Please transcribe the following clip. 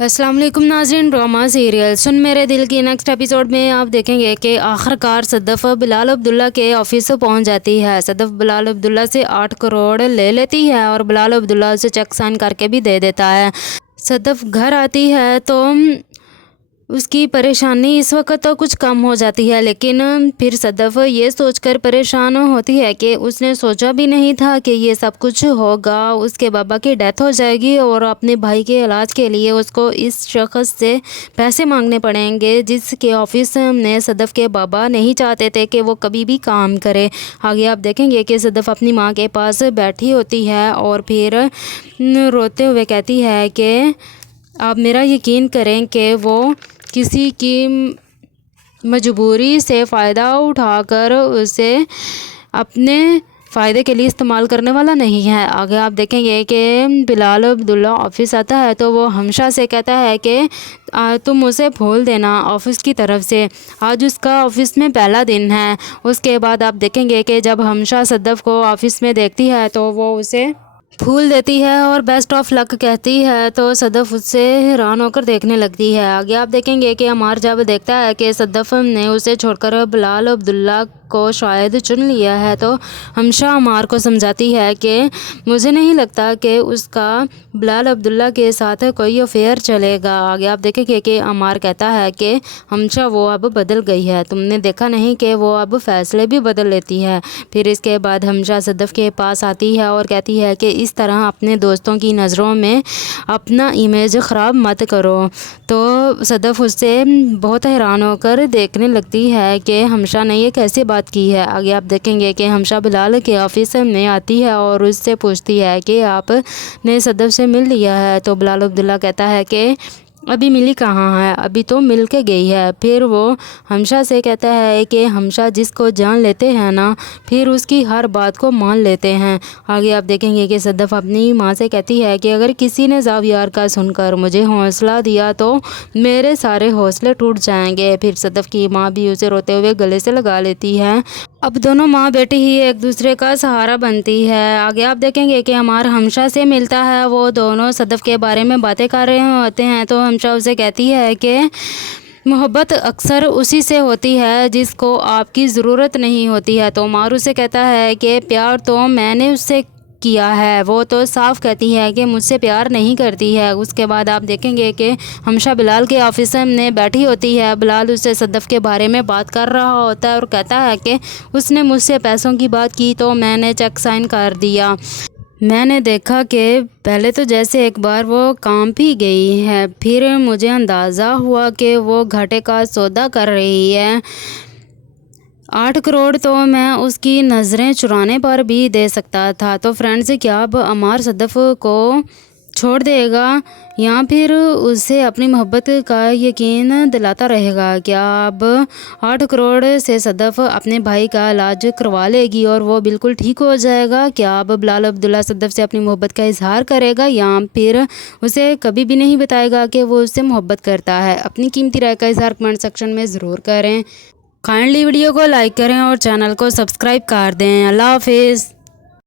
अस्सलाम वालेकुम नाज़रीन। ड्रामा सीरियल सुन मेरे दिल की नेक्स्ट एपिसोड में आप देखेंगे कि आखिरकार सदफ़ बिलाल अब्दुल्ला के ऑफिस पहुंच जाती है। सदफ़ बिलाल अब्दुल्ला से 8 करोड़ ले लेती है और बिलाल अब्दुल्ला उसे चेक साइन करके भी दे देता है। सदफ़ घर आती है तो उसकी परेशानी इस वक्त तो कुछ कम हो जाती है, लेकिन फिर सदफ़ ये सोचकर परेशान होती है कि उसने सोचा भी नहीं था कि ये सब कुछ होगा। उसके बाबा की डेथ हो जाएगी और अपने भाई के इलाज के लिए उसको इस शख्स से पैसे मांगने पड़ेंगे, जिसके ऑफिस में सदफ़ के बाबा नहीं चाहते थे कि वो कभी भी काम करे। आगे आप देखेंगे कि सदफ़ अपनी माँ के पास बैठी होती है और फिर रोते हुए कहती है कि आप मेरा यकीन करें कि वो किसी की मजबूरी से फ़ायदा उठाकर उसे अपने फ़ायदे के लिए इस्तेमाल करने वाला नहीं है। आगे आप देखेंगे कि बिलाल अब्दुल्ला ऑफिस आता है तो वो हमशा से कहता है कि तुम उसे भूल देना ऑफिस की तरफ से। आज उसका ऑफिस में पहला दिन है। उसके बाद आप देखेंगे कि जब हमशा सदफ़ को ऑफिस में देखती है तो वो उसे फूल देती है और बेस्ट ऑफ लक कहती है, तो सदफ़ उससे हैरान होकर देखने लगती है। आगे आप देखेंगे कि अमार जब देखता है कि सदफ़ ने उसे छोड़कर बिलाल अब्दुल्ला को शायद चुन लिया है तो हमशा अमार को समझाती है कि मुझे नहीं लगता कि उसका बिलाल अब्दुल्ला के साथ कोई अफेयर चलेगा। आगे आप देखेंगे कि अमार कहता है कि हमशा वो अब बदल गई है, तुमने देखा नहीं कि वो अब फ़ैसले भी बदल लेती है। फिर इसके बाद हमशा सदफ़ के पास आती है और कहती है कि इस तरह अपने दोस्तों की नज़रों में अपना इमेज ख़राब मत करो। तो सदफ़ उससे बहुत हैरान होकर देखने लगती है कि हमशा ने ये कैसे बात की है। आगे आप देखेंगे कि हमशा बिलाल के ऑफिस में आती है और उससे पूछती है कि आपने सदफ़ से मिल लिया है। तो बिलाल अब्दुल्ला कहता है कि अभी मिली कहाँ है, अभी तो मिल के गई है। फिर वो हमशा से कहता है कि हमशा जिसको जान लेते हैं ना, फिर उसकी हर बात को मान लेते हैं। आगे आप देखेंगे कि सदफ़ अपनी माँ से कहती है कि अगर किसी ने ज़ावियार का सुनकर मुझे हौसला दिया तो मेरे सारे हौसले टूट जाएंगे। फिर सदफ़ की माँ भी उसे रोते हुए गले से लगा लेती है। अब दोनों माँ बेटी ही एक दूसरे का सहारा बनती है। आगे आप देखेंगे कि अमार हमशा से मिलता है, वो दोनों सदफ़ के बारे में बातें कर रहे होते हैं। तो हमशा उसे कहती है कि मोहब्बत अक्सर उसी से होती है जिसको आपकी ज़रूरत नहीं होती है। तो अमार उसे कहता है कि प्यार तो मैंने उससे किया है, वो तो साफ़ कहती है कि मुझसे प्यार नहीं करती है। उसके बाद आप देखेंगे कि हमशा बिलाल के ऑफिस में बैठी होती है। बिलाल उससे सदफ़ के बारे में बात कर रहा होता है और कहता है कि उसने मुझसे पैसों की बात की तो मैंने चेक साइन कर दिया। मैंने देखा कि पहले तो जैसे एक बार वो काम भी गई है, फिर मुझे अंदाज़ा हुआ कि वो घाटे का सौदा कर रही है। 8 करोड़ तो मैं उसकी नज़रें चुराने पर भी दे सकता था। तो फ्रेंड्स, क्या अब अमार सदफ़ को छोड़ देगा या फिर उसे अपनी मोहब्बत का यकीन दिलाता रहेगा? क्या अब 8 करोड़ से सदफ़ अपने भाई का इलाज करवा लेगी और वो बिल्कुल ठीक हो जाएगा? क्या अब बिलाल अब्दुल्ला सदफ़ से अपनी मोहब्बत का इजहार करेगा या फिर उसे कभी भी नहीं बताएगा कि वो उससे मोहब्बत करता है? अपनी कीमती राय का इजहार कमेंट सेक्शन में ज़रूर करें। काइंडली वीडियो को लाइक करें और चैनल को सब्सक्राइब कर दें। अल्लाह हाफिज़।